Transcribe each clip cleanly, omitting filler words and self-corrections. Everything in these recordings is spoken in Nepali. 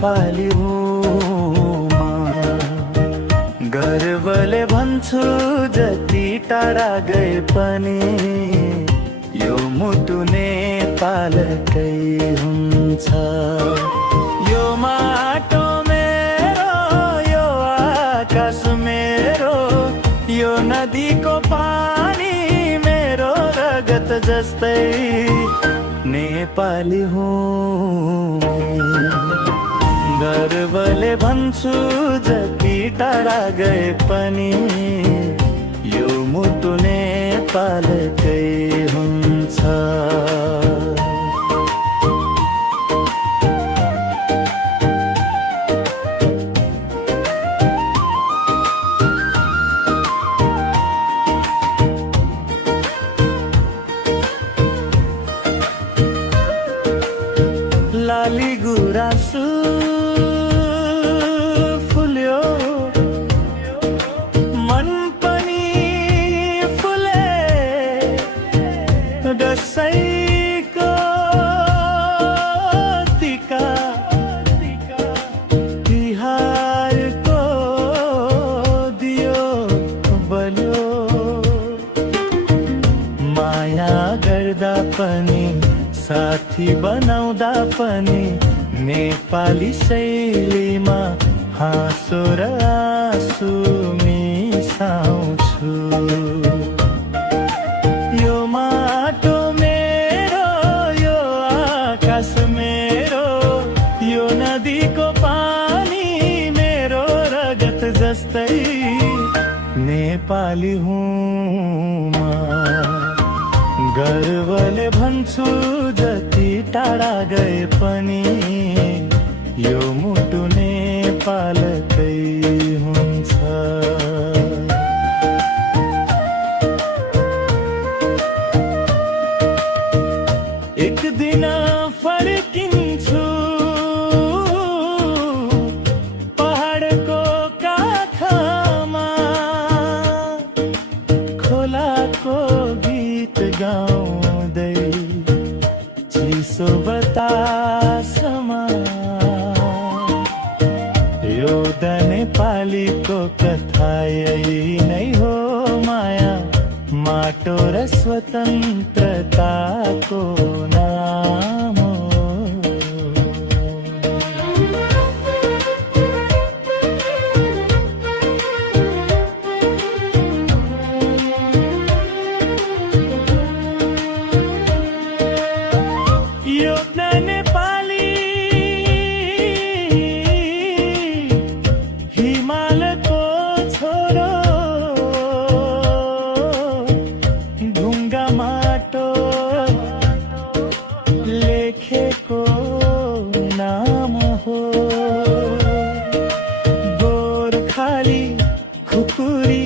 नेपाली हुँ म। गर्वले भन्छु जति टाढा गए पनि यो मुटु नेपालकै हुन्छ। यो माटो मेरो, यो आकाश मेरो, यो नदीको पानी मेरो रगत जस्तै नेपाली हुँ। गर्वले भन्छु जति टाढा गए पनि यो मुटु नेपालकै हुन्छ। लाली गुराँसु फुल्यो, मन पनि फुले, दसैँको टिका तिहारको दियो बल्यो। माया गर्दा पनि साथी बनाउँदा पनि नेपाली शैलीमा हाँसो र आँसु मिसाउँछु। यो माटो मेरो, यो आकाश मेरो, यो नदीको पानी मेरो रगत जस्तै नेपाली हुँ म। गर्वले भन्छु जति टाढा गए पनि यो मुटु नेपालकै हुन्छ। एक दिन फर्किन्छु पहाडको काखमा, खोलाको गीत गाउँदै चिसो बतासमा। यो द नेपालीको कथा यही नै हो माया, माटो र स्वतन्त्रताको नाम हो। यो द नेपाली हिमालको छोरो, ढुङ्गा माटो लेखेको नाम हो। गोर्खाली खुकुरी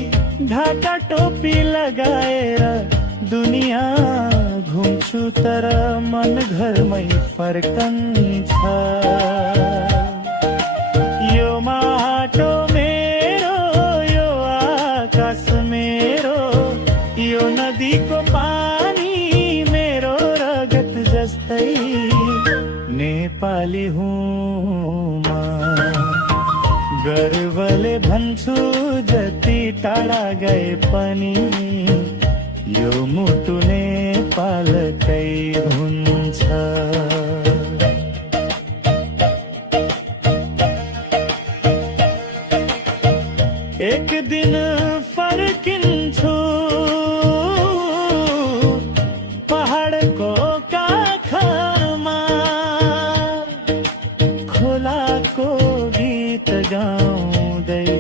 ढाका टोपी लगाएर दुनियाँ घुम्छु तर मन घरमै फर्कन्छ। यो माटो मेरो, यो आकाश मेरो, यो नदीको पानी मेरो रगत जस्तै नेपाली हुँ म। गर्वले भन्छु जति टाढा गए पनि यो मुटु नेपालकै हुन्छ। एक दिन फर्किन्छु पहाडको काखमा, खोलाको गीत गाउँदै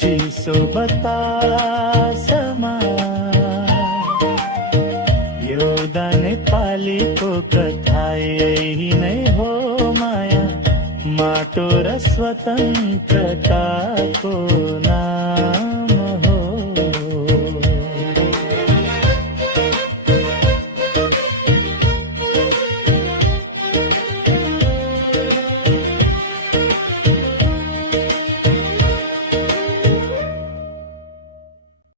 चिसो बतासमा। यो द नेपालीको कथा यही नै हो माया, माटो र स्वतन्त्रताको नाम।